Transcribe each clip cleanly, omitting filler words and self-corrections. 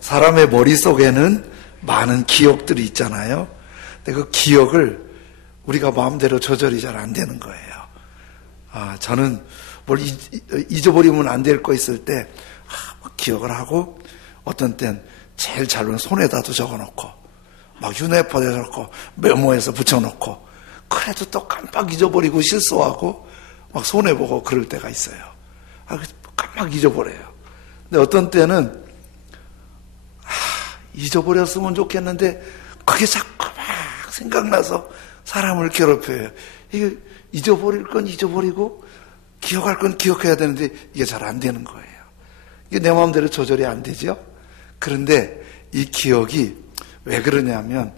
사람의 머릿속에는 많은 기억들이 있잖아요. 근데 그 기억을 우리가 마음대로 조절이 잘 안 되는 거예요. 저는 뭘 잊어버리면 안 될 거 있을 때 기억을 하고, 어떤 땐 제일 잘 보는 손에다도 적어놓고 막 휴대폰에 적어놓고 메모해서 붙여놓고, 그래도 또 깜빡 잊어버리고 실수하고 막 손해보고 그럴 때가 있어요. 깜빡 잊어버려요. 근데 어떤 때는 잊어버렸으면 좋겠는데 그게 자꾸 막 생각나서 사람을 괴롭혀요. 이게 잊어버릴 건 잊어버리고 기억할 건 기억해야 되는데 이게 잘 안 되는 거예요. 이게 내 마음대로 조절이 안 되죠. 그런데 이 기억이 왜 그러냐면,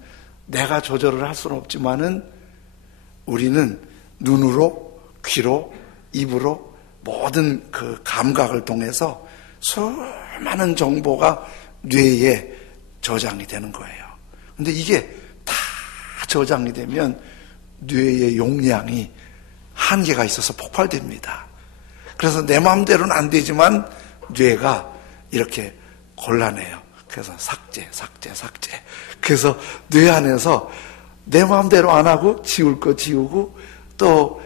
내가 조절을 할 수는 없지만은 우리는 눈으로, 귀로, 입으로 모든 그 감각을 통해서 수많은 정보가 뇌에 저장이 되는 거예요. 근데 이게 다 저장이 되면 뇌의 용량이 한계가 있어서 폭발됩니다. 그래서 내 마음대로는 안 되지만 뇌가 이렇게 곤란해요. 그래서 삭제. 그래서 뇌 안에서 내 마음대로 안 하고 지울 거 지우고 또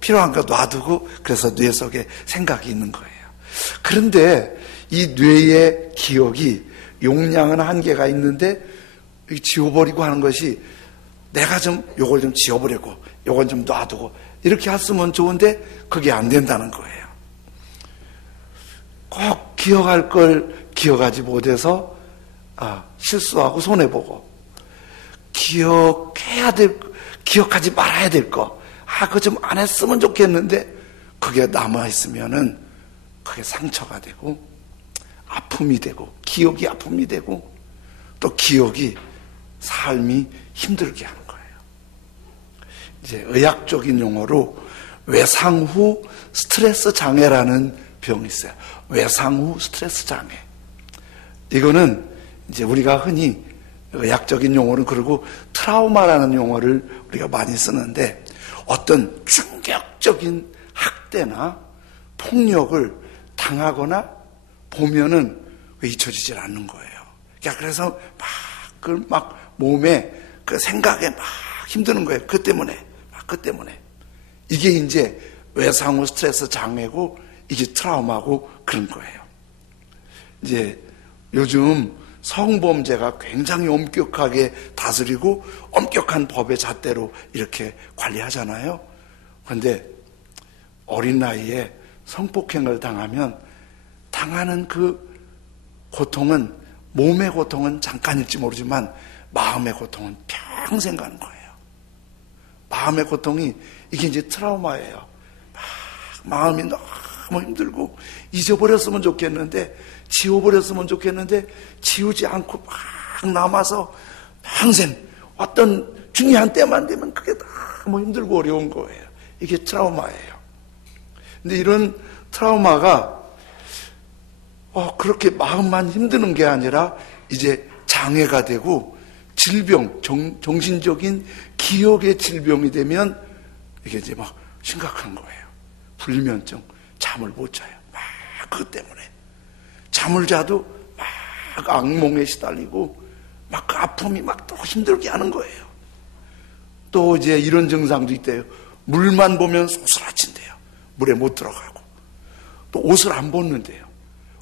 필요한 거 놔두고, 그래서 뇌 속에 생각이 있는 거예요. 그런데 이 뇌의 기억이 용량은 한계가 있는데 지워버리고 하는 것이, 내가 좀 요걸 좀 지워버리고 요걸 좀 놔두고 이렇게 했으면 좋은데 그게 안 된다는 거예요. 꼭 기억할 걸 기억하지 못해서 실수하고 손해보고, 기억하지 말아야 될 거, 그거 좀 안 했으면 좋겠는데 그게 남아있으면은 그게 상처가 되고 아픔이 되고, 기억이 아픔이 되고, 또 기억이 삶이 힘들게 하는 거예요. 이제 의학적인 용어로 외상후 스트레스 장애라는 병이 있어요. 외상후 스트레스 장애. 이거는 이제 우리가 흔히 의학적인 용어는 그러고 트라우마라는 용어를 우리가 많이 쓰는데, 어떤 충격적인 학대나 폭력을 당하거나 보면은 잊혀지질 않는 거예요. 그래서 막 몸에 그 생각에 막 힘드는 거예요. 그 때문에. 이게 이제 외상후 스트레스 장애고, 이게 트라우마고 그런 거예요. 이제 요즘 성범죄가 굉장히 엄격하게 다스리고 엄격한 법의 잣대로 이렇게 관리하잖아요. 그런데 어린 나이에 성폭행을 당하면 당하는 그 고통은, 몸의 고통은 잠깐일지 모르지만 마음의 고통은 평생 가는 거예요. 마음의 고통이, 이게 이제 트라우마예요. 마음이 너무 힘들고 잊어버렸으면 좋겠는데, 지워버렸으면 좋겠는데 지우지 않고 막 남아서 평생 어떤 중요한 때만 되면 그게 너무 힘들고 어려운 거예요. 이게 트라우마예요. 근데 이런 트라우마가 그렇게 마음만 힘드는 게 아니라 이제 장애가 되고 질병, 정신적인 기억의 질병이 되면 이게 이제 막 심각한 거예요. 불면증, 잠을 못 자요. 막 그것 때문에. 잠을 자도 막 악몽에 시달리고 막 그 아픔이 막 또 힘들게 하는 거예요. 또 이제 이런 증상도 있대요. 물만 보면 소스라친대요. 물에 못 들어가고. 또 옷을 안 벗는대요.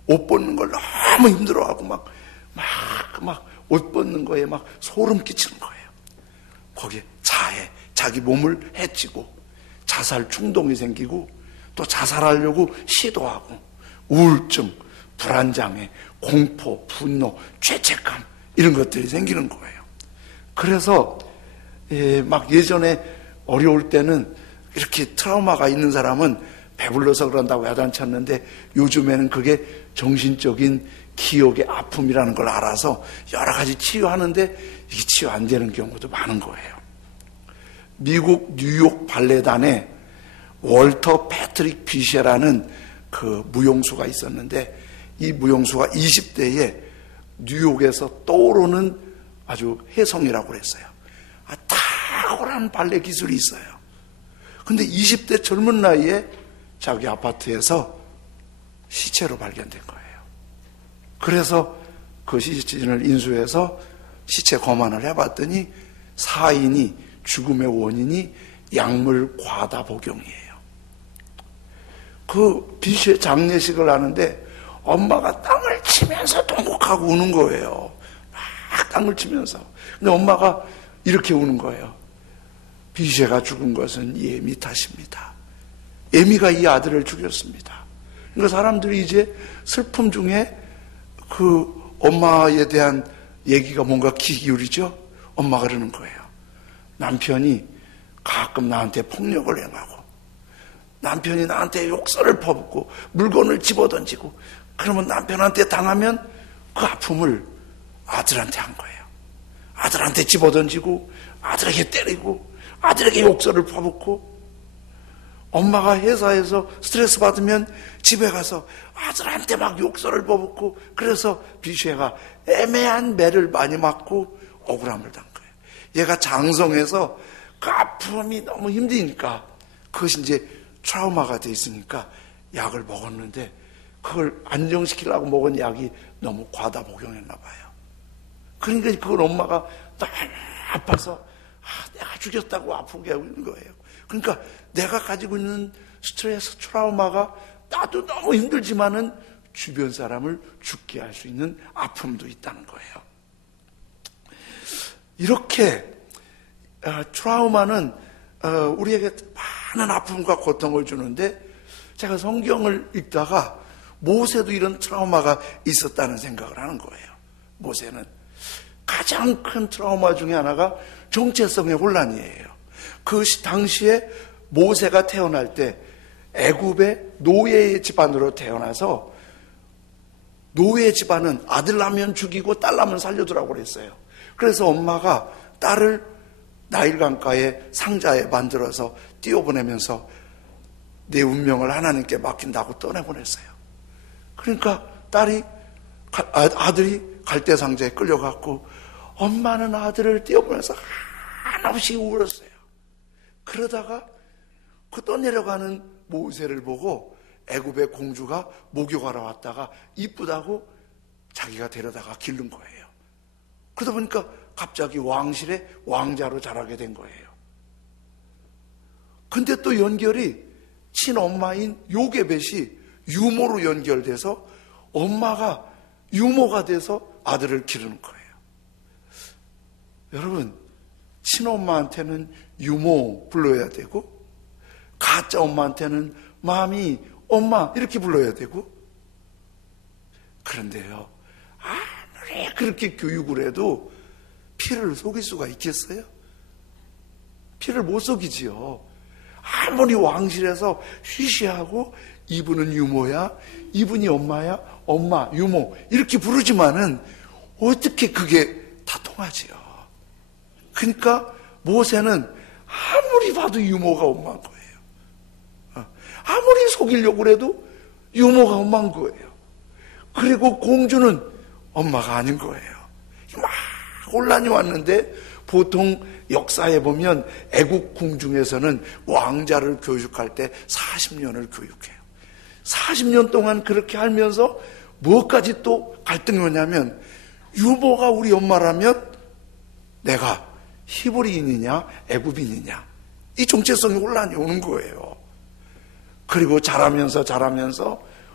옷 벗는 걸 너무 힘들어하고 막 옷 벗는 거에 막 소름 끼치는 거예요. 거기에 자해, 자기 몸을 해치고 자살 충동이 생기고, 또 자살하려고 시도하고, 우울증, 불안장애, 공포, 분노, 죄책감, 이런 것들이 생기는 거예요. 그래서 막 예전에 어려울 때는 이렇게 트라우마가 있는 사람은 배불러서 그런다고 야단쳤는데, 요즘에는 그게 정신적인 기억의 아픔이라는 걸 알아서 여러 가지 치유하는데 이게 치유 안 되는 경우도 많은 거예요. 미국 뉴욕 발레단에 월터 패트릭 비셰라는 그 무용수가 있었는데, 이 무용수가 20대에 뉴욕에서 떠오르는 아주 혜성이라고 그랬어요. 탁월한 발레 기술이 있어요. 근데 20대 젊은 나이에 자기 아파트에서 시체로 발견된 거예요. 그래서 그 시신을 인수해서 시체 검안을 해봤더니 사인이 죽음의 원인이 약물 과다 복용이에요. 그 비시의 장례식을 하는데 엄마가 땅을 치면서 통곡하고 우는 거예요. 막 땅을 치면서. 근데 엄마가 이렇게 우는 거예요. 비시가 죽은 것은 예미 탓입니다. 예미가 이 아들을 죽였습니다. 그러니까 사람들이 이제 슬픔 중에 그 엄마에 대한 얘기가 뭔가 귀 기울이죠. 엄마가 그러는 거예요. 남편이 가끔 나한테 폭력을 행하고 남편이 나한테 욕설을 퍼붓고 물건을 집어던지고 그러면 남편한테 당하면 그 아픔을 아들한테 한 거예요. 아들한테 집어던지고 아들에게 때리고 아들에게 욕설을 퍼붓고 엄마가 회사에서 스트레스 받으면 집에 가서 아들한테 막 욕설을 퍼붓고 그래서 비쉐가 애매한 매를 많이 맞고 억울함을 당 거예요. 얘가 장성해서 그 아픔이 너무 힘드니까 그것이 이제 트라우마가 돼 있으니까 약을 먹었는데 그걸 안정시키려고 먹은 약이 너무 과다 복용했나 봐요. 그러니까 그걸 엄마가 너무 아파서 내가 죽였다고 아프게 하고 있는 거예요. 그러니까 내가 가지고 있는 스트레스, 트라우마가 나도 너무 힘들지만은 주변 사람을 죽게 할 수 있는 아픔도 있다는 거예요. 이렇게 트라우마는 우리에게 많은 아픔과 고통을 주는데 제가 성경을 읽다가 모세도 이런 트라우마가 있었다는 생각을 하는 거예요. 모세는 가장 큰 트라우마 중에 하나가 정체성의 혼란이에요. 그 당시에 모세가 태어날 때 애굽의 노예 집안으로 태어나서 노예 집안은 아들 낳으면 죽이고 딸 낳으면 살려두라고 그랬어요. 그래서 엄마가 딸을 나일강가에 상자에 만들어서 띄워보내면서 내 운명을 하나님께 맡긴다고 떠내보냈어요. 그러니까 아들이 갈대 상자에 끌려갔고 엄마는 아들을 띄워보내서 한없이 울었어요. 그러다가 그 떠내려가는 모세를 보고 애굽의 공주가 목욕하러 왔다가 이쁘다고 자기가 데려다가 기른 거예요. 그러다 보니까 갑자기 왕실의 왕자로 자라게 된 거예요. 근데 또 연결이 친엄마인 요게벳이 유모로 연결돼서 엄마가 유모가 돼서 아들을 기르는 거예요. 여러분, 친엄마한테는 유모 불러야 되고 가짜 엄마한테는 마미, 엄마 이렇게 불러야 되고 그런데요, 아무리 그렇게 교육을 해도 피를 속일 수가 있겠어요? 피를 못 속이지요. 아무리 왕실에서 쉬쉬하고 이분은 유모야, 이분이 엄마야, 엄마, 유모 이렇게 부르지만은 어떻게 그게 다 통하지요? 그러니까 모세는 아무리 봐도 유모가 엄마인 거예요. 아무리 속이려고 해도 유모가 엄마인 거예요. 그리고 공주는 엄마가 아닌 거예요. 막 혼란이 왔는데 보통 역사에 보면 애국 궁중에서는 왕자를 교육할 때 40년을 교육해요. 40년 동안 그렇게 하면서 뭐까지 또 갈등이 오냐면 유모가 우리 엄마라면 내가 히브리인이냐 애굽인이냐 이 정체성이 혼란이 오는 거예요. 그리고 자라면서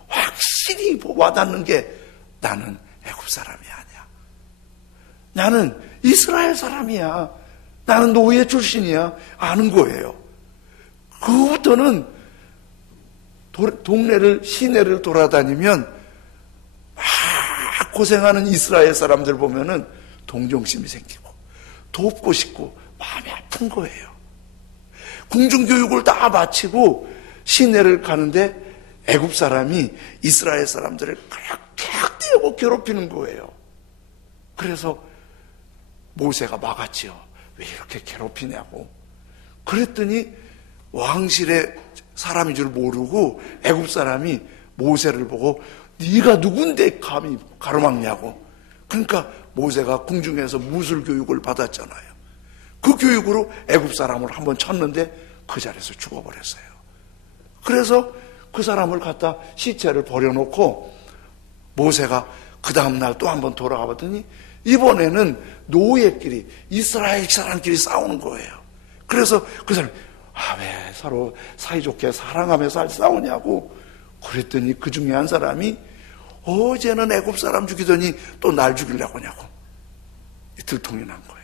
확실히 와닿는 게 나는 애굽 사람이 아니야. 나는 이스라엘 사람이야. 나는 노예 출신이야. 아는 거예요. 그후부터는 시내를 돌아다니면 막 고생하는 이스라엘 사람들 보면은 동정심이 생기고 돕고 싶고 마음이 아픈 거예요. 궁중교육을 다 마치고 시내를 가는데 애굽 사람이 이스라엘 사람들을 칵 떼고 괴롭히는 거예요. 그래서 모세가 막았지요. 왜 이렇게 괴롭히냐고. 그랬더니 왕실의 사람인 줄 모르고 애굽 사람이 모세를 보고 네가 누군데 감히 가로막냐고. 그러니까 모세가 궁중에서 무술 교육을 받았잖아요. 그 교육으로 애굽 사람을 한번 쳤는데 그 자리에서 죽어버렸어요. 그래서 그 사람을 갖다 시체를 버려놓고 모세가 그 다음날 또 한번 돌아가 봤더니 이번에는 노예끼리, 이스라엘 사람끼리 싸우는 거예요. 그래서 그 사람이 왜 서로 사이좋게 사랑하면서 싸우냐고 그랬더니 그 중에 한 사람이 어제는 애굽 사람 죽이더니 또 날 죽이려고 하냐고 들통이 난 거예요.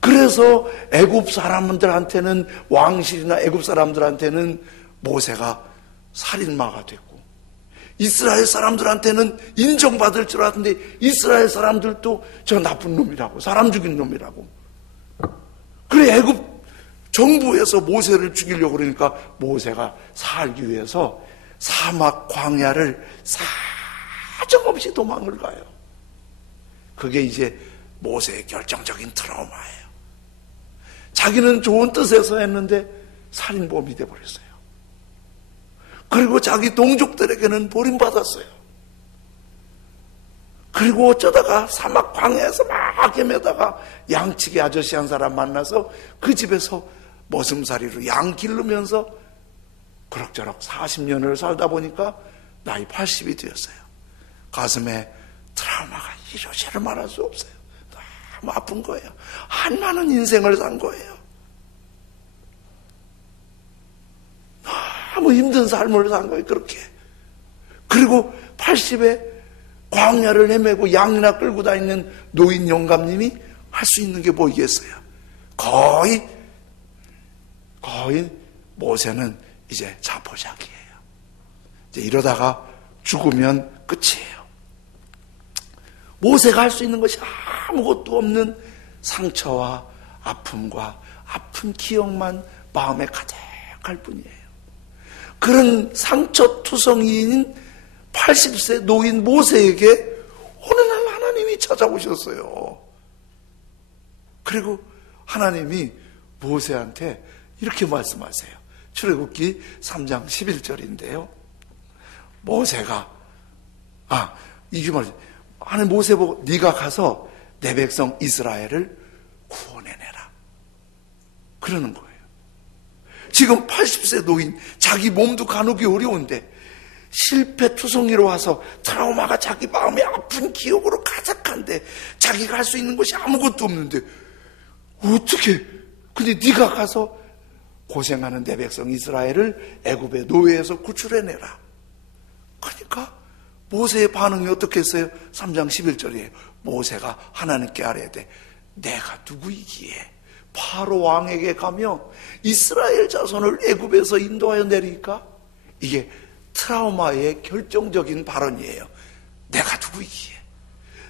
그래서 애굽 사람들한테는, 왕실이나 애굽 사람들한테는 모세가 살인마가 됐고, 이스라엘 사람들한테는 인정받을 줄 알았는데 이스라엘 사람들도 저 나쁜 놈이라고, 사람 죽인 놈이라고. 그래 애굽 정부에서 모세를 죽이려고 그러니까 모세가 살기 위해서 사막 광야를 사정없이 도망을 가요. 그게 이제 모세의 결정적인 트라우마예요. 자기는 좋은 뜻에서 했는데 살인범이 되어버렸어요. 그리고 자기 동족들에게는 버림받았어요. 그리고 어쩌다가 사막 광야에서 막 헤매다가 양치기 아저씨 한 사람 만나서 그 집에서 머슴살이로 양 기르면서 그럭저럭 40년을 살다 보니까 나이 80이 되었어요. 가슴에 트라우마가 이러지를 말할 수 없어요. 너무 아픈 거예요. 한많은 인생을 산 거예요. 너무 힘든 삶을 산 거예요. 그렇게. 그리고 80에 광야를 헤매고 양이나 끌고 다니는 노인 영감님이 할 수 있는 게 뭐겠어요? 거의 모세는 이제 자포자기예요. 이제 이러다가 죽으면 끝이에요. 모세가 할 수 있는 것이 아무것도 없는 상처와 아픔과 아픈 기억만 마음에 가득할 뿐이에요. 그런 상처투성이인 80세 노인 모세에게 어느 날 하나님이 찾아오셨어요. 그리고 하나님이 모세한테 이렇게 말씀하세요. 출애굽기 3장 11절인데요. 모세가 이게 말이죠. 하나님 모세 보고 네가 가서 내 백성 이스라엘을 구원해내라. 그러는 거예요. 지금 80세 노인, 자기 몸도 가누기 어려운데 실패투성이로 와서 트라우마가 자기 마음에 아픈 기억으로 가득한데 자기가 할 수 있는 것이 아무것도 없는데 어떻게, 근데 네가 가서 고생하는 내 백성 이스라엘을 애굽의 노예에서 구출해내라. 그러니까 모세의 반응이 어떻게 했어요? 3장 11절이에요. 모세가 하나님께 아뢰되 내가 누구이기에 바로 왕에게 가며 이스라엘 자손을 애굽에서 인도하여 내리까? 이게 트라우마의 결정적인 발언이에요. 내가 누구이기에,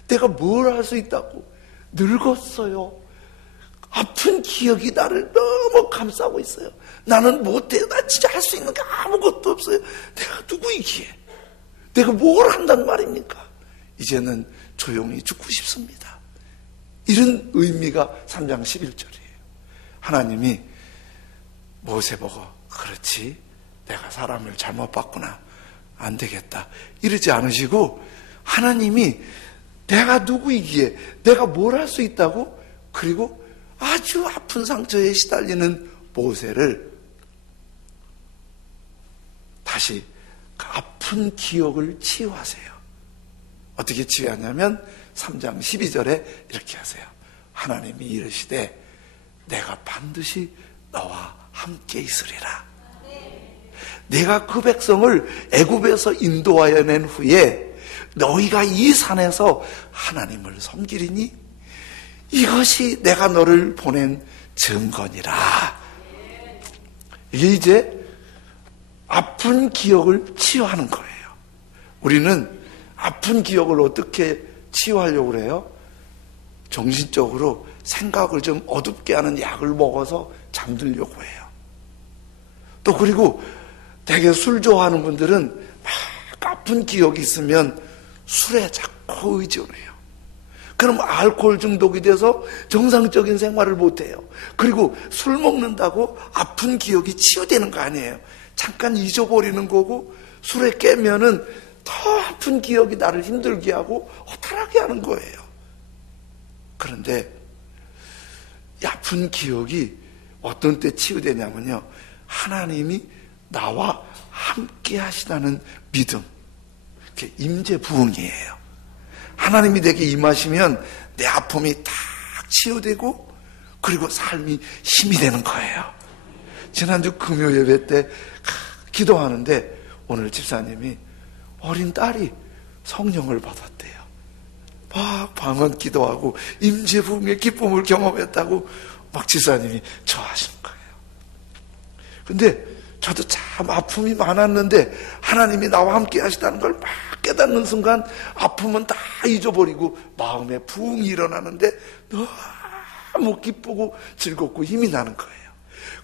내가 뭘 할 수 있다고. 늙었어요. 아픈 기억이 나를 너무 감싸고 있어요. 나는 못해요. 나 진짜 할 수 있는 게 아무것도 없어요. 내가 누구이기에, 내가 뭘 한단 말입니까? 이제는 조용히 죽고 싶습니다. 이런 의미가 3장 11절이에요. 하나님이 모세 보고 그렇지, 내가 사람을 잘못 봤구나, 안 되겠다 이러지 않으시고 하나님이 내가 누구이기에, 내가 뭘 할 수 있다고, 그리고 아주 아픈 상처에 시달리는 모세를 다시 그 아픈 기억을 치유하세요. 어떻게 치유하냐면 3장 12절에 이렇게 하세요. 하나님이 이르시되 내가 반드시 너와 함께 있으리라. 내가 그 백성을 애굽에서 인도하여 낸 후에 너희가 이 산에서 하나님을 섬기리니 이것이 내가 너를 보낸 증거니라. 이게 이제 아픈 기억을 치유하는 거예요. 우리는 아픈 기억을 어떻게 치유하려고 그래요? 정신적으로 생각을 좀 어둡게 하는 약을 먹어서 잠들려고 해요. 또 그리고 되게 술 좋아하는 분들은 막 아픈 기억이 있으면 술에 자꾸 의존해요. 그럼 알코올 중독이 돼서 정상적인 생활을 못해요. 그리고 술 먹는다고 아픈 기억이 치유되는 거 아니에요. 잠깐 잊어버리는 거고, 술에 깨면은 더 아픈 기억이 나를 힘들게 하고 허탈하게 하는 거예요. 그런데 이 아픈 기억이 어떤 때 치유되냐면요, 하나님이 나와 함께 하시다는 믿음, 그게 임재부흥이에요. 하나님이 내게 임하시면 내 아픔이 딱 치유되고 그리고 삶이 힘이 되는 거예요. 지난주 금요 예배 때 기도하는데 오늘 집사님이 어린 딸이 성령을 받았대요. 막 방언 기도하고 임재 부흥의 기쁨을 경험했다고 막 집사님이 좋아하시는 거예요. 근데 저도 참 아픔이 많았는데 하나님이 나와 함께 하시다는 걸 막 깨닫는 순간 아픔은 다 잊어버리고 마음에 부흥이 일어나는데 너무 기쁘고 즐겁고 힘이 나는 거예요.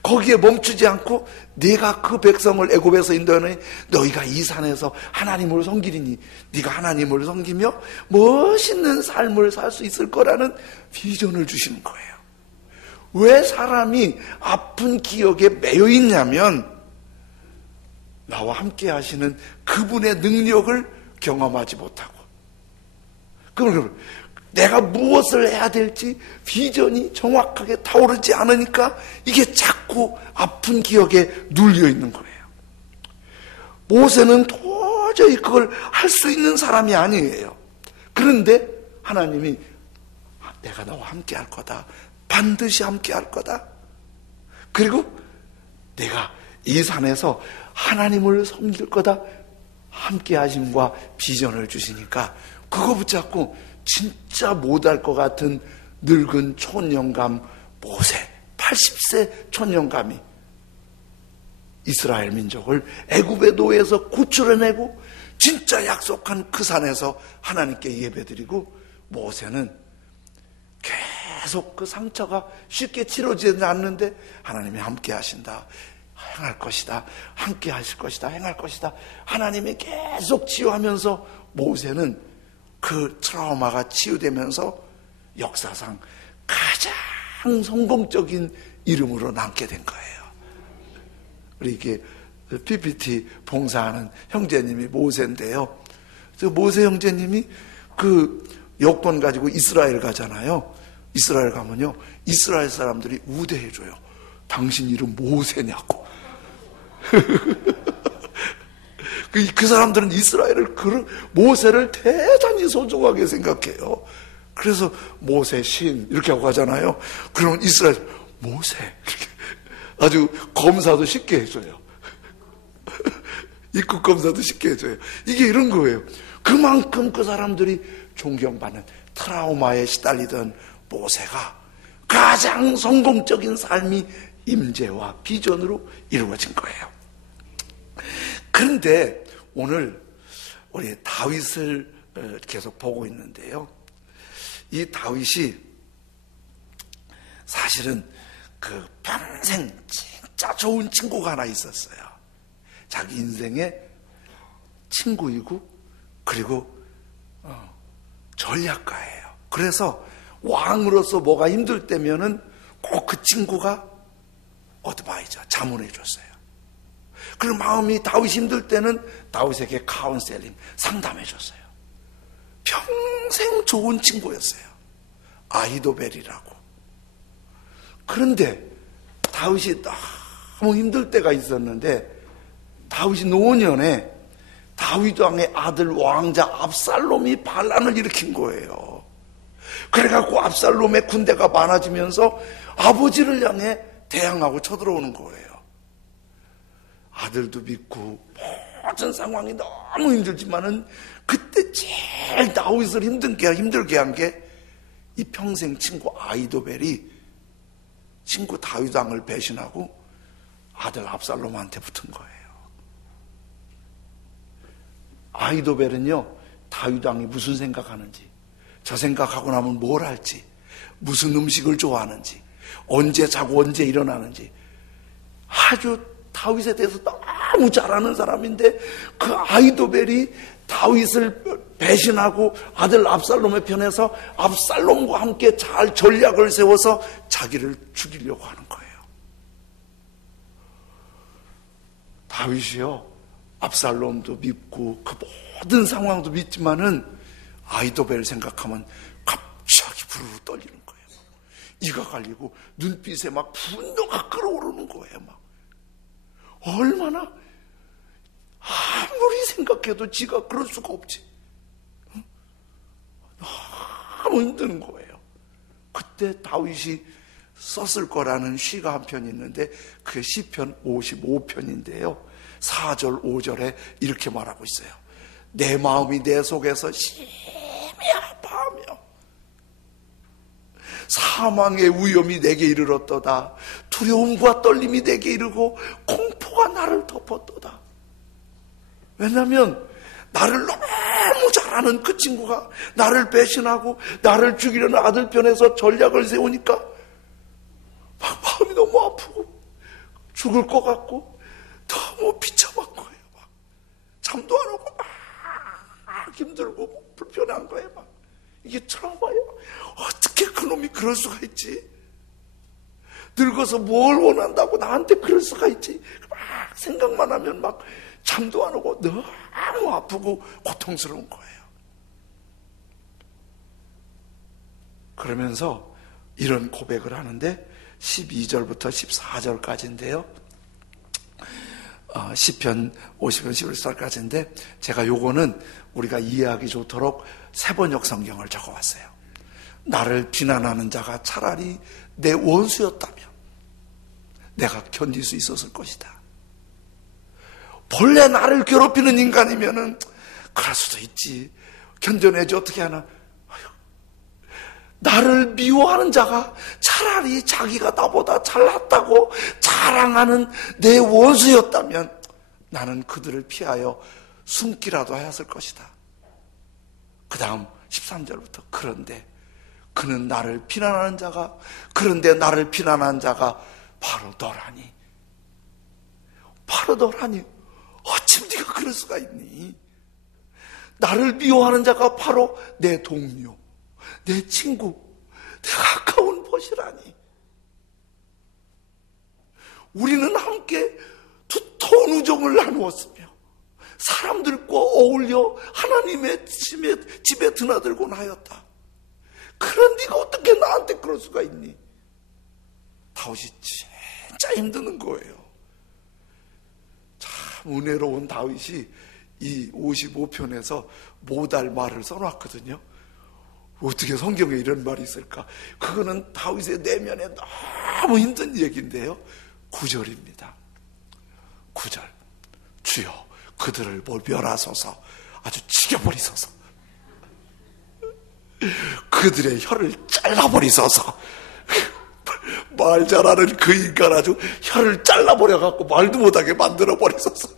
거기에 멈추지 않고 내가 그 백성을 애굽에서 인도하니 너희가 이 산에서 하나님을 섬기리니 네가 하나님을 섬기며 멋있는 삶을 살 수 있을 거라는 비전을 주시는 거예요. 왜 사람이 아픈 기억에 매여 있냐면 나와 함께 하시는 그분의 능력을 경험하지 못하고 그럼 내가 무엇을 해야 될지 비전이 정확하게 타오르지 않으니까 이게 자꾸 아픈 기억에 눌려 있는 거예요. 모세는 도저히 그걸 할 수 있는 사람이 아니에요. 그런데 하나님이 내가 너와 함께 할 거다. 반드시 함께 할 거다. 그리고 내가 이 산에서 하나님을 섬길 거다. 함께 하심과 비전을 주시니까 그거 붙잡고 진짜 못할 것 같은 늙은 촌영감 모세 80세 촌영감이 이스라엘 민족을 애굽의 노예에서 구출해내고 진짜 약속한 그 산에서 하나님께 예배드리고 모세는 계속 그 상처가 쉽게 치료되지 않는데 하나님이 함께 하신다. 행할 것이다. 함께 하실 것이다. 행할 것이다. 하나님이 계속 치유하면서 모세는 그 트라우마가 치유되면서 역사상 가장 성공적인 이름으로 남게 된 거예요. 우리 이게 PPT 봉사하는 형제님이 모세인데요. 모세 형제님이 그 여권 가지고 이스라엘 가잖아요. 이스라엘 가면요. 이스라엘 사람들이 우대해줘요. 당신 이름 모세냐고. 그 사람들은 이스라엘을 모세를 대단히 소중하게 생각해요. 그래서 모세 신 이렇게 하고 가잖아요. 그러면 이스라엘 모세 이렇게 아주 검사도 쉽게 해줘요. 입국 검사도 쉽게 해줘요. 이게 이런 거예요. 그만큼 그 사람들이 존경받는 트라우마에 시달리던 모세가 가장 성공적인 삶이 임재와 비전으로 이루어진 거예요. 그런데 오늘 우리 다윗을 계속 보고 있는데요. 이 다윗이 사실은 그 평생 진짜 좋은 친구가 하나 있었어요. 자기 인생의 친구이고 그리고 전략가예요. 그래서 왕으로서 뭐가 힘들 때면은 꼭 그 친구가 어드바이저 자문해 줬어요. 그리고 마음이 다윗이 힘들 때는 다윗에게 카운셀링 상담해 줬어요. 평생 좋은 친구였어요. 아히도벨이라고. 그런데 다윗이 너무 힘들 때가 있었는데 다윗이 노년에 다윗 왕의 아들 왕자 압살롬이 반란을 일으킨 거예요. 그래갖고 압살롬의 군대가 많아지면서 아버지를 향해 대항하고 쳐들어오는 거예요. 아들도 믿고 모든 상황이 너무 힘들지만은 그때 제일 다윗을 힘들게 한 게 이 평생 친구 아히도벨이 친구 다윗 왕을 배신하고 아들 압살롬한테 붙은 거예요. 아히도벨은요 다윗 왕이 무슨 생각하는지, 저 생각하고 나면 뭘 할지, 무슨 음식을 좋아하는지, 언제 자고 언제 일어나는지 아주 다윗에 대해서 너무 잘 아는 사람인데 그 아히도벨이 다윗을 배신하고 아들 압살롬의 편에서 압살롬과 함께 잘 전략을 세워서 자기를 죽이려고 하는 거예요. 다윗이요 압살롬도 믿고 그 모든 상황도 믿지만은 아히도벨 생각하면 갑자기 부르르 떨리는 거예요. 이가 갈리고 눈빛에 막 분노가 끓어오르는 거예요. 막 얼마나 아무리 생각해도 지가 그럴 수가 없지. 너무 힘든 거예요. 그때 다윗이 썼을 거라는 시가 한 편 있는데 그게 시편 55편인데요. 4절 5절에 이렇게 말하고 있어요. 내 마음이 내 속에서 심히 아파하며 사망의 위험이 내게 이르렀도다. 두려움과 떨림이 내게 이르고 공포가 나를 덮었도다. 왜냐하면 나를 너무 잘 아는 그 친구가 나를 배신하고 나를 죽이려는 아들 편에서 전략을 세우니까 막 마음이 너무 아프고 죽을 것 같고 너무 비참한 거예요. 막 잠도 안 오고 막 힘들고 불편한 거예요. 막 이게 트라우마예요. 어떻게 그놈이 그럴 수가 있지? 늙어서 뭘 원한다고 나한테 그럴 수가 있지? 막 생각만 하면 막 잠도 안 오고 너무 아프고 고통스러운 거예요. 그러면서 이런 고백을 하는데 12절부터 14절까지인데요. 시편 50편 11절까지인데 제가 요거는 우리가 이해하기 좋도록 세번역 성경을 적어왔어요. 나를 비난하는 자가 차라리 내 원수였다면 내가 견딜 수 있었을 것이다. 본래 나를 괴롭히는 인간이면은 그럴 수도 있지. 견뎌내지 어떻게 하나. 나를 미워하는 자가 차라리 자기가 나보다 잘났다고 자랑하는 내 원수였다면 나는 그들을 피하여 숨기라도 하였을 것이다. 그 다음 13절부터 그런데 나를 비난하는 자가 바로 너라니. 바로 너라니. 어쩜 네가 그럴 수가 있니? 나를 미워하는 자가 바로 내 동료, 내 친구, 내 가까운 벗이라니. 우리는 함께 두터운 우정을 나누었으며 사람들과 어울려 하나님의 집에 드나들곤 하였다. 그런 네가 어떻게 나한테 그럴 수가 있니? 다윗이 진짜 힘드는 거예요. 참 은혜로운 다윗이 이 55편에서 못할 말을 써놨거든요. 어떻게 성경에 이런 말이 있을까? 그거는 다윗의 내면에 너무 힘든 얘기인데요. 9절입니다. 9절. 주여 그들을 멸하소서. 아주 죽여버리소서. 그들의 혀를 잘라버리소서. 말 잘하는 그 인간 아주 혀를 잘라버려갖고 말도 못하게 만들어버리소서.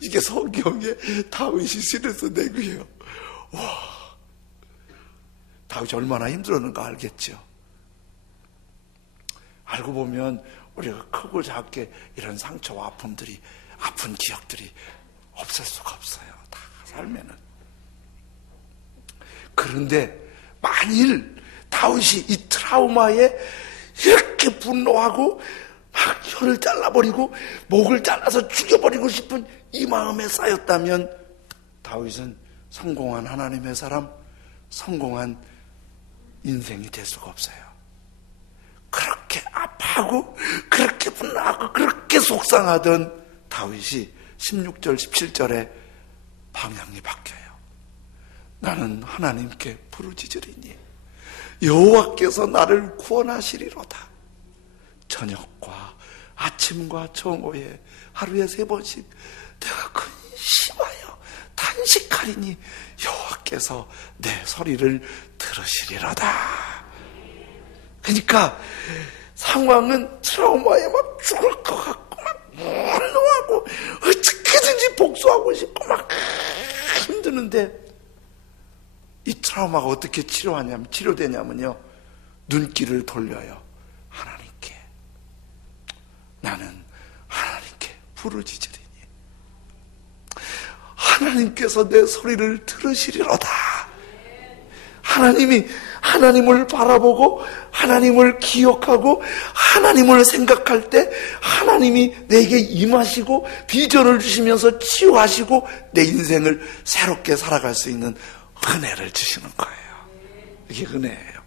이게 성경에 다윗이 쓰는 내용이에요. 와, 다윗이 얼마나 힘들었는가 알겠죠. 알고 보면 우리가 크고 작게 이런 상처와 아픔들이, 아픈 기억들이 없을 수가 없어요. 다 살면은. 그런데 만일 다윗이 이 트라우마에 이렇게 분노하고 막 혀를 잘라버리고 목을 잘라서 죽여버리고 싶은 이 마음에 쌓였다면 다윗은 성공한 하나님의 사람, 성공한 인생이 될 수가 없어요. 그렇게 아파하고 그렇게 분노하고 그렇게 속상하던 다윗이 16절 17절에 방향이 바뀌어요. 나는 하나님께 부르짖으리니 여호와께서 나를 구원하시리로다. 저녁과 아침과 정오에 하루에 3번씩 내가 근심하여 탄식하리니 여호와께서 내 소리를 들으시리로다. 그러니까 상황은 트라우마에 막 죽을 것 같고 막 분노하고 어떻게든지 복수하고 싶고 막 힘드는데 이 트라우마가 어떻게 치료되냐면요. 눈길을 돌려요. 하나님께. 나는 하나님께 부르짖으리니 하나님께서 내 소리를 들으시리로다. 하나님을 바라보고 하나님을 기억하고 하나님을 생각할 때 하나님이 내게 임하시고 비전을 주시면서 치유하시고 내 인생을 새롭게 살아갈 수 있는 은혜를 주시는 거예요. 이게 은혜예요.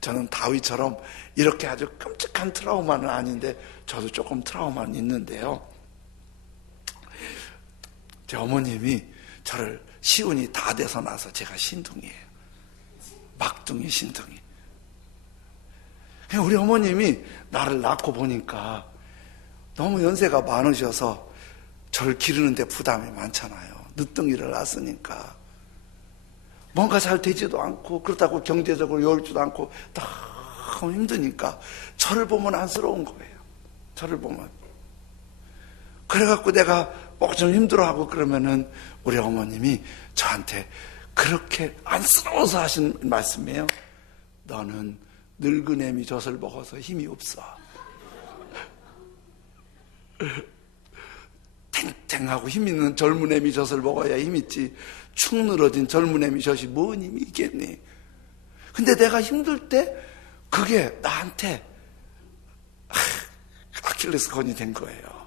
저는 다윗처럼 이렇게 아주 끔찍한 트라우마는 아닌데 저도 조금 트라우마는 있는데요. 제 어머님이 저를 시운이 다 돼서 나서 제가 신동이에요. 막둥이 신둥이. 우리 어머님이 나를 낳고 보니까 너무 연세가 많으셔서 저를 기르는데 부담이 많잖아요. 늦둥이를 낳았으니까 뭔가 잘 되지도 않고 그렇다고 경제적으로 여유지도 않고 너무 힘드니까 저를 보면 안쓰러운 거예요. 저를 보면. 그래갖고 내가 뭐 좀 힘들어하고 그러면은 우리 어머님이 저한테 그렇게 안쓰러워서 하신 말씀이에요. 너는 늙은 애미 젖을 먹어서 힘이 없어. 탱탱하고 힘 있는 젊은 애미 젖을 먹어야 힘 있지. 축 늘어진 젊은 애미 젖이 뭔 힘이 있겠니? 근데 내가 힘들 때 그게 나한테 아킬레스건이 된 거예요.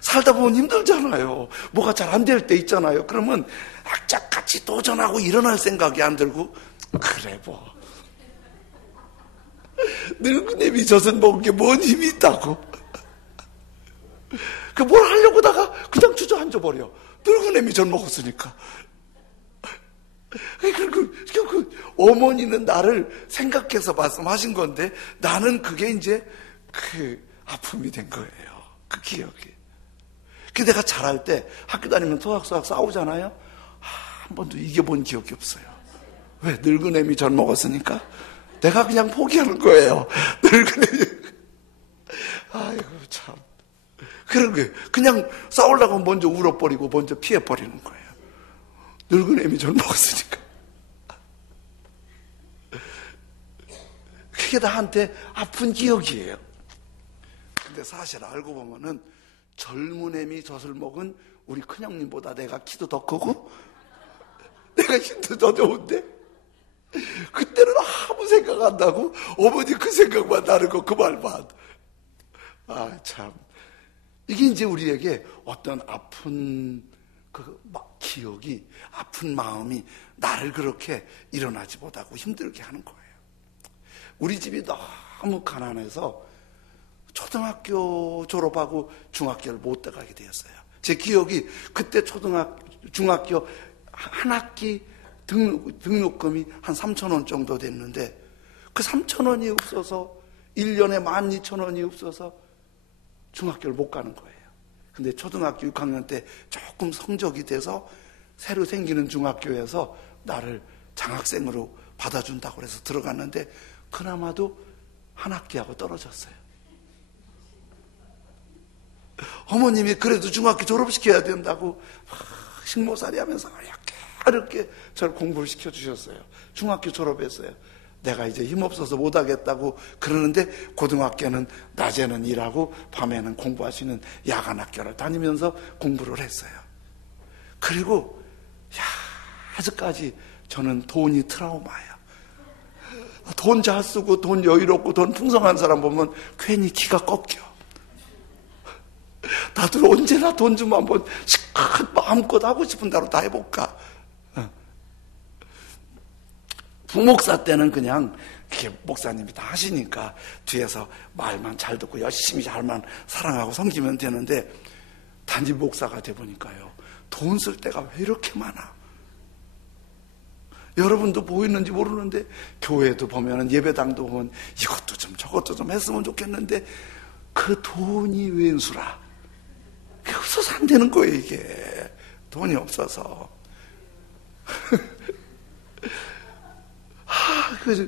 살다 보면 힘들잖아요. 뭐가 잘 안 될 때 있잖아요. 그러면 악착같이 도전하고 일어날 생각이 안 들고, 그래 뭐 늙은 애미 젖은 먹은 게 뭔 힘이 있다고. 그 뭘 하려고 다가 그냥 주저앉아버려. 늙은 애미 젖 먹었으니까. 그 어머니는 나를 생각해서 말씀하신 건데 나는 그게 이제 그 아픔이 된 거예요. 그 기억이. 그 내가 잘할 때 학교 다니면 토학수학 싸우잖아요. 한 번도 이겨본 기억이 없어요. 왜? 늙은 애미 젖 먹었으니까 내가 그냥 포기하는 거예요. 늙은 애미. 아이고 참. 그런 거예요. 그냥 싸우려고 먼저 울어버리고 먼저 피해버리는 거예요. 늙은 애미 젖 먹었으니까. 그게 나한테 아픈 기억이에요. 근데 사실 알고 보면은 젊은 애미 젖을 먹은 우리 큰형님보다 내가 키도 더 크고 내가 힘도 더 좋은데 그때는 아무 생각 안 나고 어머니 그 생각만 나는 거 그 말만. 아 참. 이게 이제 우리에게 어떤 아픈 그 기억이, 아픈 마음이 나를 그렇게 일어나지 못하고 힘들게 하는 거예요. 우리 집이 너무 가난해서 초등학교 졸업하고 중학교를 못 들어가게 되었어요. 제 기억이 그때 중학교 한 학기 등록금이 한 3,000원 정도 됐는데 그 3,000원이 없어서 1년에 12,000원이 없어서 중학교를 못 가는 거예요. 근데 초등학교 6학년 때 조금 성적이 돼서 새로 생기는 중학교에서 나를 장학생으로 받아준다고 해서 들어갔는데 그나마도 한 학기하고 떨어졌어요. 어머님이 그래도 중학교 졸업시켜야 된다고 식모살이 하면서 이렇게 저를 공부를 시켜주셨어요. 중학교 졸업했어요. 내가 이제 힘없어서 못하겠다고 그러는데 고등학교는 낮에는 일하고 밤에는 공부하시는 야간학교를 다니면서 공부를 했어요. 그리고 아직까지 저는 돈이 트라우마예요. 돈 잘 쓰고 돈 여유롭고 돈 풍성한 사람 보면 괜히 기가 꺾여. 나도 언제나 돈 좀 한번 시컷 마음껏 하고 싶은 대로 다 해볼까. 부목사 때는 그냥 이렇게 목사님이 다 하시니까 뒤에서 말만 잘 듣고 열심히 잘만 사랑하고 섬기면 되는데 단임 목사가 돼보니까요, 돈 쓸 때가 왜 이렇게 많아. 여러분도 보이는지 모르는데 교회도 보면, 예배당도 보면 이것도 좀 저것도 좀 했으면 좋겠는데 그 돈이 웬수라. 없어서 안 되는 거예요. 이게 돈이 없어서. 그래서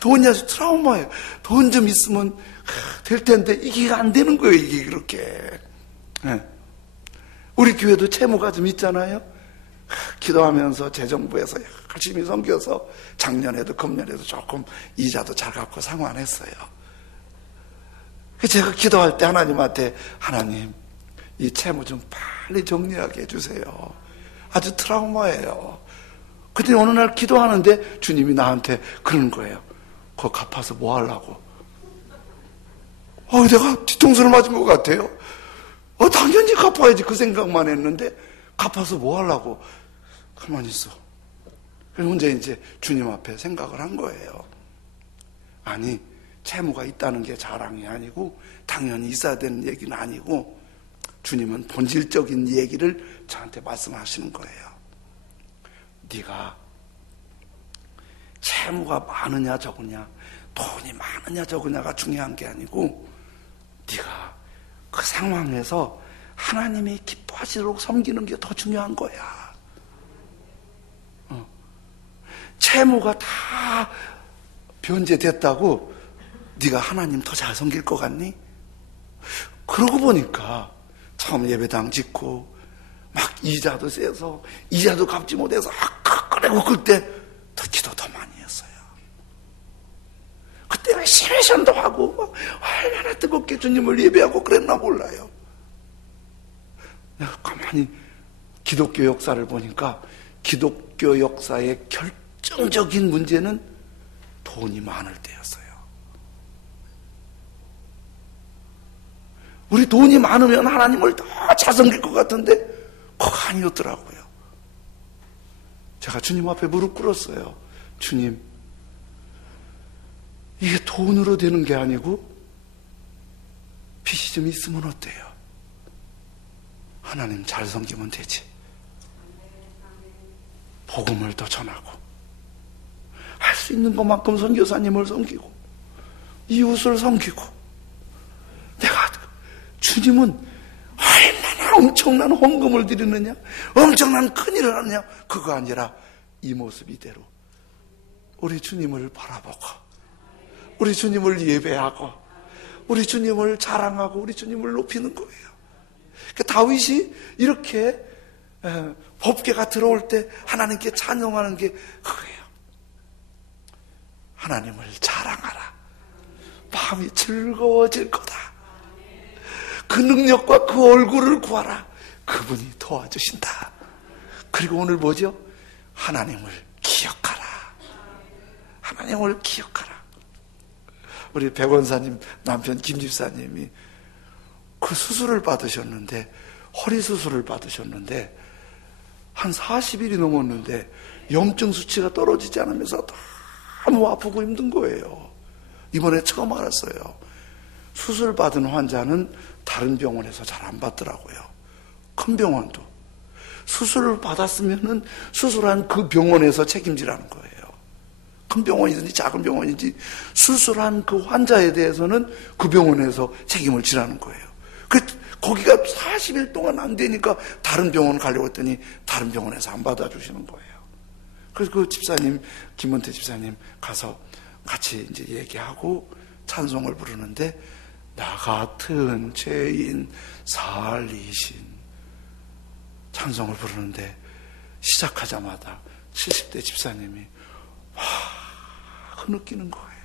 돈이 아주 트라우마예요. 돈 좀 있으면 될 텐데 이게 안 되는 거예요. 이게 그렇게. 우리 교회도 채무가 좀 있잖아요. 기도하면서 재정부에서 열심히 섬겨서 작년에도 금년에도 조금 이자도 잘 갚고 상환했어요. 제가 기도할 때 하나님한테, 하나님 이 채무 좀 빨리 정리하게 해주세요. 아주 트라우마예요. 근데 어느 날 기도하는데 주님이 나한테 그러는 거예요. 그거 갚아서 뭐 하려고? 내가 뒤통수를 맞은 것 같아요. 당연히 갚아야지 그 생각만 했는데 갚아서 뭐 하려고? 가만히 있어. 그래서 혼자 이제 주님 앞에 생각을 한 거예요. 아니, 채무가 있다는 게 자랑이 아니고 당연히 있어야 되는 얘기는 아니고 주님은 본질적인 얘기를 저한테 말씀하시는 거예요. 네가 채무가 많으냐 적으냐, 돈이 많으냐 적으냐가 중요한 게 아니고 네가 그 상황에서 하나님이 기뻐하시도록 섬기는 게 더 중요한 거야. 채무가 다 변제됐다고 네가 하나님 더 잘 섬길 것 같니? 그러고 보니까 처음 예배당 짓고 막 이자도 세서 이자도 갚지 못해서 그리고 그때 더 기도 더 많이 했어요. 그때는 시레션도 하고 막 얼마나 뜨겁게 주님을 예배하고 그랬나 몰라요. 내가 가만히 기독교 역사를 보니까 기독교 역사의 결정적인 문제는 돈이 많을 때였어요. 우리 돈이 많으면 하나님을 더 잘 섬길 것 같은데 그거 아니었더라고요. 제가 주님 앞에 무릎 꿇었어요. 주님, 이게 돈으로 되는 게 아니고 빚이 좀 있으면 어때요? 하나님 잘 섬기면 되지. 복음을 더 전하고 할 수 있는 것만큼 선교사님을 섬기고 이웃을 섬기고, 내가 주님은 얼마나 엄청난 헌금을 드리느냐, 엄청난 큰일을 하느냐, 그거 아니라 이 모습 이대로 우리 주님을 바라보고 우리 주님을 예배하고 우리 주님을 자랑하고 우리 주님을 높이는 거예요. 그러니까 다윗이 이렇게 법궤가 들어올 때 하나님께 찬송하는 게 그거예요. 하나님을 자랑하라. 마음이 즐거워질 거다. 그 능력과 그 얼굴을 구하라. 그분이 도와주신다. 그리고 오늘 뭐죠? 하나님을 기억하라. 하나님을 기억하라. 우리 백원사님 남편 김집사님이 그 수술을 받으셨는데, 허리 수술을 받으셨는데 한 40일이 넘었는데 염증 수치가 떨어지지 않으면서 너무 아프고 힘든 거예요. 이번에 처음 알았어요. 수술 받은 환자는 다른 병원에서 잘 안 받더라고요. 큰 병원도. 수술을 받았으면은 수술한 그 병원에서 책임지라는 거예요. 큰 병원이든지 작은 병원인지 수술한 그 환자에 대해서는 그 병원에서 책임을 지라는 거예요. 거기가 40일 동안 안 되니까 다른 병원 가려고 했더니 다른 병원에서 안 받아주시는 거예요. 그래서 그 집사님, 김원태 집사님 가서 같이 이제 얘기하고 찬송을 부르는데, 나 같은 죄인 살리신 찬송을 부르는데 시작하자마자 70대 집사님이 흐느끼는 거예요.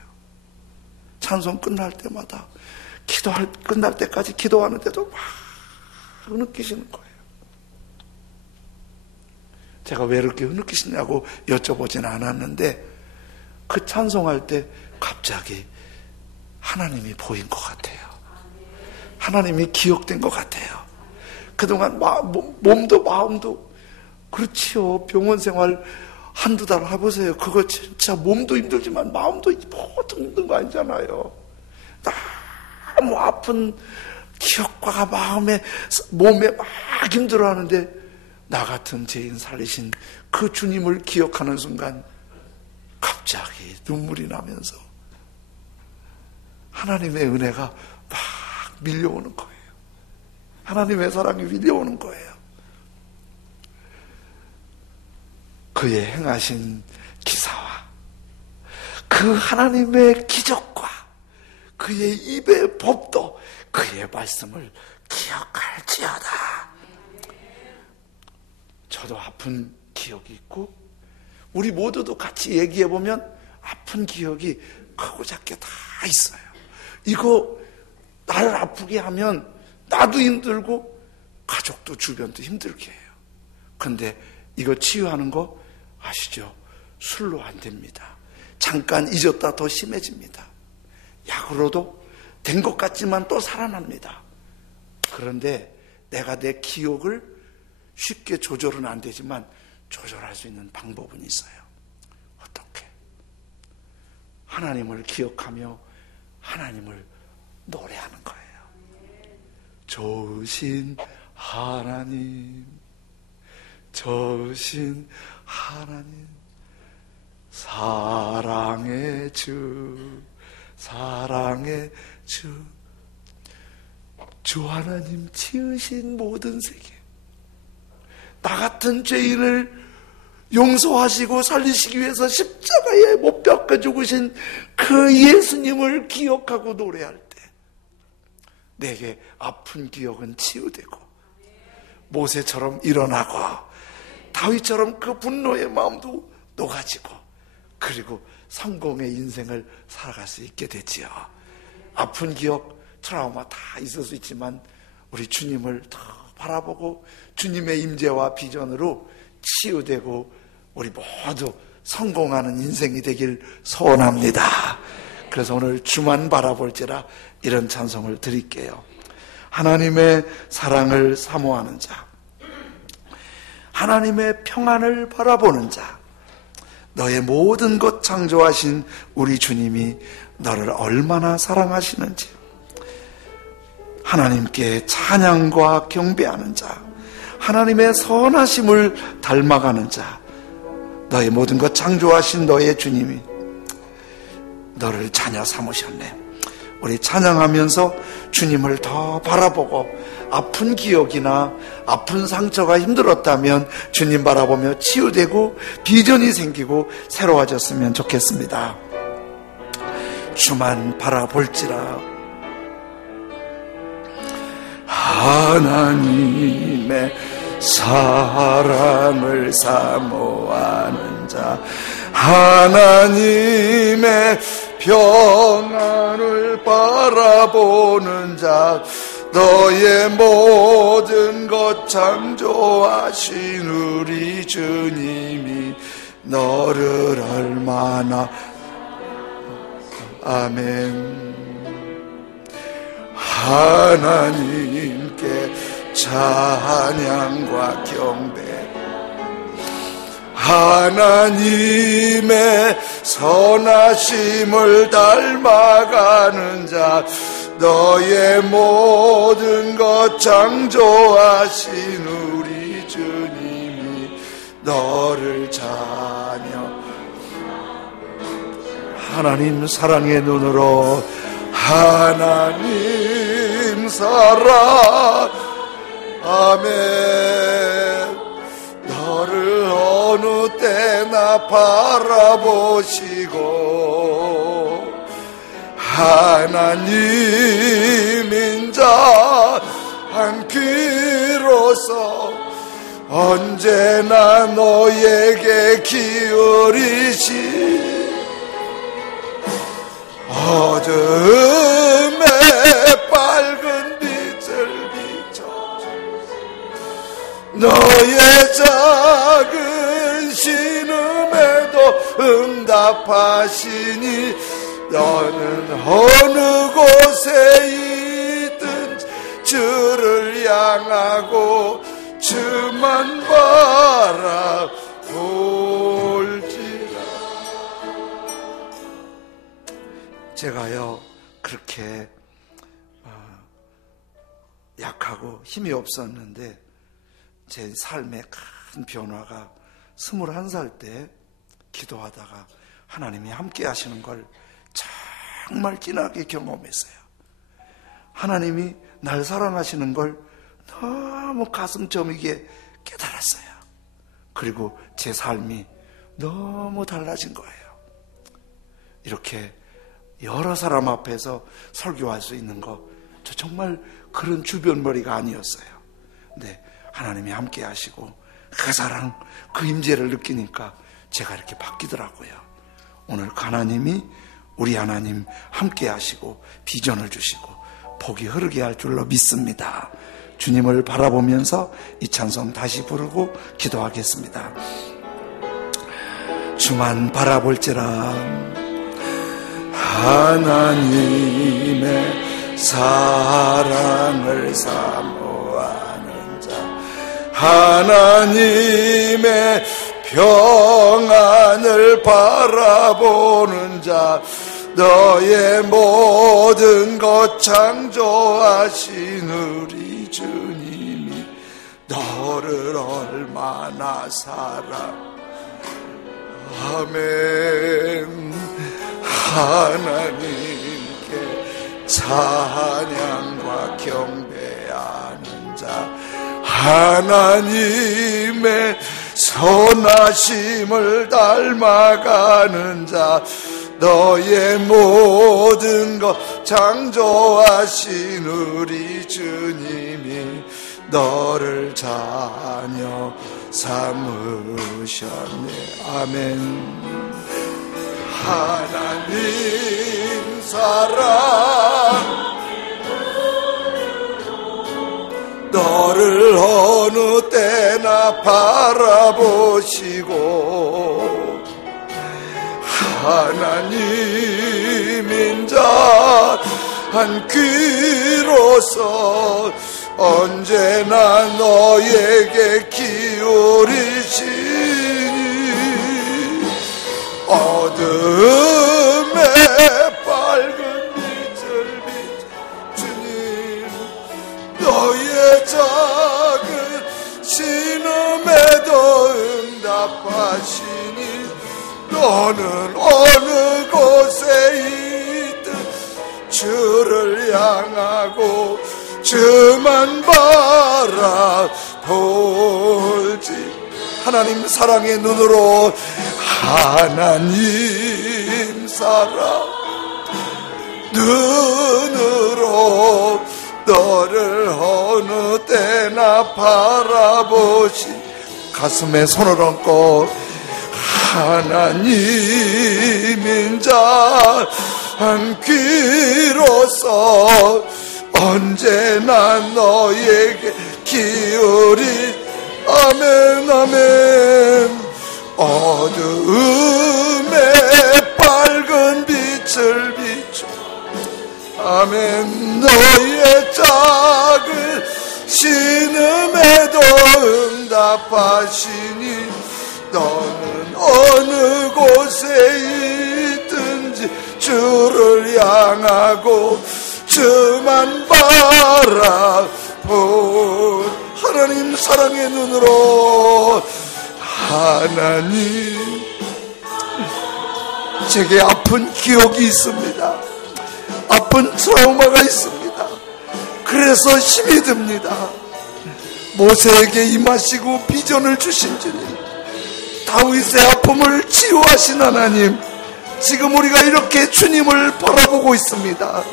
찬송 끝날 때마다 끝날 때까지 기도하는데도 막 흐느끼시는 거예요. 제가 왜 이렇게 흐느끼시냐고 여쭤보진 않았는데 그 찬송할 때 갑자기 하나님이 보인 것 같아요. 하나님이 기억된 것 같아요. 그동안 몸도 마음도, 그렇지요. 병원 생활 한두 달 해보세요. 그거 진짜 몸도 힘들지만 마음도 보통 힘든 거 아니잖아요. 너무 아픈 기억과 몸에 막 힘들어하는데 나 같은 죄인 살리신 그 주님을 기억하는 순간 갑자기 눈물이 나면서 하나님의 은혜가 막 밀려오는 거예요. 하나님의 사랑이 밀려오는 거예요. 그의 행하신 기사와 그 하나님의 기적과 그의 입의 법도 그의 말씀을 기억할지어다. 저도 아픈 기억이 있고 우리 모두도 같이 얘기해보면 아픈 기억이 크고 작게 다 있어요. 이거 나를 아프게 하면 나도 힘들고 가족도 주변도 힘들게 해요. 근데 이거 치유하는 거 아시죠? 술로 안 됩니다. 잠깐 잊었다 더 심해집니다. 약으로도 된 것 같지만 또 살아납니다. 그런데 내가 내 기억을 쉽게 조절은 안 되지만 조절할 수 있는 방법은 있어요. 어떻게? 하나님을 기억하며 하나님을 노래하는 거예요. 좋으신 하나님, 좋으신 하나님, 사랑하시는 주, 사랑의 주, 주 하나님 지으신 모든 세계, 나 같은 죄인을 용서하시고 살리시기 위해서 십자가에 못 박아 죽으신 그 예수님을 기억하고 노래할 때 내게 아픈 기억은 치유되고 모세처럼 일어나고 다윗처럼 그 분노의 마음도 녹아지고 그리고 성공의 인생을 살아갈 수 있게 되지요. 아픈 기억, 트라우마 다 있을 수 있지만 우리 주님을 더 바라보고 주님의 임재와 비전으로 치유되고 우리 모두 성공하는 인생이 되길 소원합니다. 그래서 오늘 주만 바라볼지라 이런 찬송을 드릴게요. 하나님의 사랑을 사모하는 자, 하나님의 평안을 바라보는 자, 너의 모든 것 창조하신 우리 주님이 너를 얼마나 사랑하시는지, 하나님께 찬양과 경배하는 자, 하나님의 선하심을 닮아가는 자, 너의 모든 것 창조하신 너의 주님이 너를 자녀 삼으셨네. 우리 찬양하면서 주님을 더 바라보고 아픈 기억이나 아픈 상처가 힘들었다면 주님 바라보며 치유되고 비전이 생기고 새로워졌으면 좋겠습니다. 주만 바라볼지라. 하나님의 사랑을 사모하는 자, 하나님의 평안을 바라보는 자, 너의 모든 것 창조하신 우리 주님이 너를 얼마나, 아멘. 하나님께 찬양과 경배, 하나님의 선하심을 닮아가는 자, 너의 모든 것 창조하신 우리 주님이 너를 자녀, 하나님 사랑의 눈으로 하나님 사랑, 아멘. 너를 어느 때나 바라보시고 하나님 인자 한 귀로서 언제나 너에게 기울이시 어둠의 밝은 빛을 비춰 너의 작은 신음에도 응답하시니 너는 어느 곳에 있든 주를 향하고 주만 바라볼지라. 제가요 그렇게 약하고 힘이 없었는데 제 삶의 큰 변화가 21살 때 기도하다가 하나님이 함께 하시는 걸 정말 진하게 경험했어요. 하나님이 날 사랑하시는 걸 너무 가슴 저미게 깨달았어요. 그리고 제 삶이 너무 달라진 거예요. 이렇게 여러 사람 앞에서 설교할 수 있는 거, 저 정말 그런 주변머리가 아니었어요. 근데 하나님이 함께 하시고 그 사랑, 그 임재를 느끼니까 제가 이렇게 바뀌더라고요. 오늘 하나님이, 우리 하나님 함께 하시고 비전을 주시고 복이 흐르게 할 줄로 믿습니다. 주님을 바라보면서 이 찬송 다시 부르고 기도하겠습니다. 주만 바라볼지라. 하나님의 사랑을 사모하는 자, 하나님의 평안을 바라보는 자, 너의 모든 것 창조하신 우리 주님이 너를 얼마나 사랑, 아멘. 하나님께 찬양과 경배하는 자, 하나님의 선하심을 닮아가는 자, 너의 모든 것 창조하신 우리 주님이 너를 자녀 삼으셨네. 아멘. 하나님 사랑 너를 어느 때나 바라보시고 하나님인 자 한 귀로서 언제나 너에게 기울이시니 어둠에 밝은 빛을 비추니 너의 작은 신음에도 응답하시니 너는 어느 곳에 있든 주를 향하고 주만 바라볼지. 하나님 사랑의 눈으로 하나님 사랑 눈으로 너를 어느 때나 바라보시. 가슴에 손을 얹고 하나님인 자 한 귀로서 언제나 너에게 기울이. 아멘 아멘. 어두움에 밝은 빛을 비춰. 아멘. 너의 작은 신음에도 응답하시니 너는 어느 곳에 있든지 주를 향하고 주만 바라볼. 하나님 사랑의 눈으로 하나님, 제게 아픈 기억이 있습니다. 아픈 트라우마가 있습니다. 그래서 힘이 듭니다. 모세에게 임하시고 비전을 주신 주님, 다윗의 아픔을 치유하신 하나님, 지금 우리가 이렇게 주님을 바라보고 있습니다.